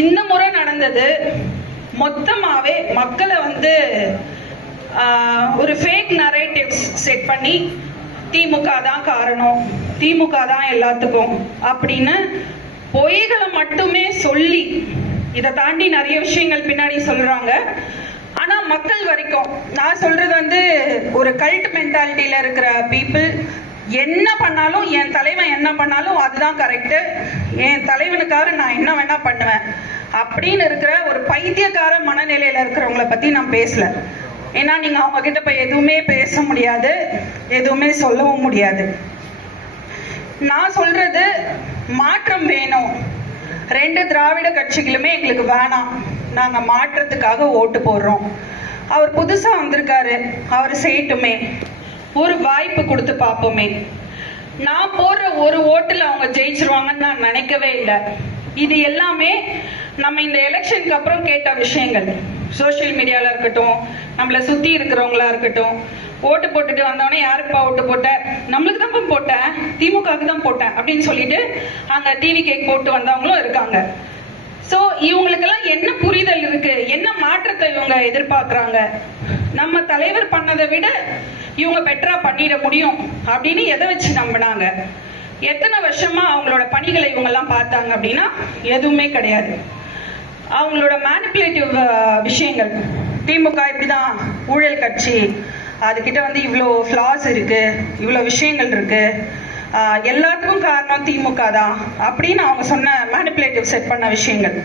இந்த முறை நடந்தது மொத்தமாவே மக்களை வந்து ஒரு ஃபேக் நரேட்டிவ்ஸ் செட் பண்ணி திமுக தான் காரணம், திமுக தான் எல்லாத்துக்கும் அப்படின்னு பொய்களை மட்டுமே சொல்லி, இதை தாண்டி நிறைய விஷயங்கள் பின்னாடி சொல்றாங்க. ஆனா மக்கள் வரைக்கும் நான் சொல்றது வந்து ஒரு கல்ட் மென்டாலிட்டியில இருக்கிற பீப்புள் என்ன பண்ணாலும், என் தலைவன் என்ன பண்ணாலும் அதுதான் கரெக்டு, என் தலைவனுக்காக நான் என்ன வேணா பண்ணுவேன் அப்படின்னு இருக்கிற ஒரு பைத்தியக்கார மனநிலையில இருக்கிறவங்களை பத்தி நான் பேசல. ஏன்னா நீங்க அவங்க கிட்ட போய் எதுவுமே பேச முடியாது, எதுவுமே சொல்லவும் முடியாது. நான் சொல்றது மாற்றம் வேணும். 2 திராவிட கட்சிகளுமே எங்களுக்கு வேணாம், நாங்க மாற்றத்துக்காக ஓட்டு போடுறோம். அவர் புதுசா வந்திருக்காரு, அவர் செய்யட்டுமே, ஒரு வாய்ப்பு கொடுத்து பார்ப்போமே. நான் போடுற ஒரு ஓட்டுல அவங்க ஜெயிச்சிருவாங்கன்னு நான் நினைக்கவே இல்லை. இது எல்லாமே நம்ம இந்த எலெக்ஷனுக்கு அப்புறம் கேட்ட விஷயங்கள். சோசியல் மீடியால இருக்கட்டும், நம்மளை சுத்தி இருக்கிறவங்களா இருக்கட்டும், ஓட்டு போட்டுட்டு வந்தவொடனே யாருப்பா ஓட்டு போட்ட, நம்மளுக்கு தான் போட்டேன், திமுகவுக்கு தான் போட்டேன் அப்படின்னு சொல்லிட்டு அங்க டிவி கேக் போட்டு வந்தவங்களும் இருக்காங்க. ஸோ இவங்களுக்கெல்லாம் என்ன புரிதல் இருக்கு, என்ன மாற்றத்தை இவங்க எதிர்பார்க்குறாங்க, நம்ம தலைவர் பண்ணதை விட இவங்க பெட்டரா பண்ணிட முடியும் அப்படின்னு எதை வச்சு நம்பினாங்க? எத்தனை வருஷமா அவங்களோட பணிகளை இவங்கெல்லாம் பார்த்தாங்க அப்படின்னா எதுவுமே கிடையாது. அவங்களோட மேனிப்புலேட்டிவ் விஷயங்கள், திமுக இப்படிதான் ஊழல் கட்சி, அதுகிட்ட வந்து இவ்வளோ ஃப்ளாஸ் இருக்கு, இவ்வளோ விஷயங்கள் இருக்கு, எல்லாத்துக்கும் காரணம் திமுக தான் அப்படின்னு அவங்க சொன்ன மேனிப்புலேட்டிவ் செட் பண்ண விஷயங்கள்.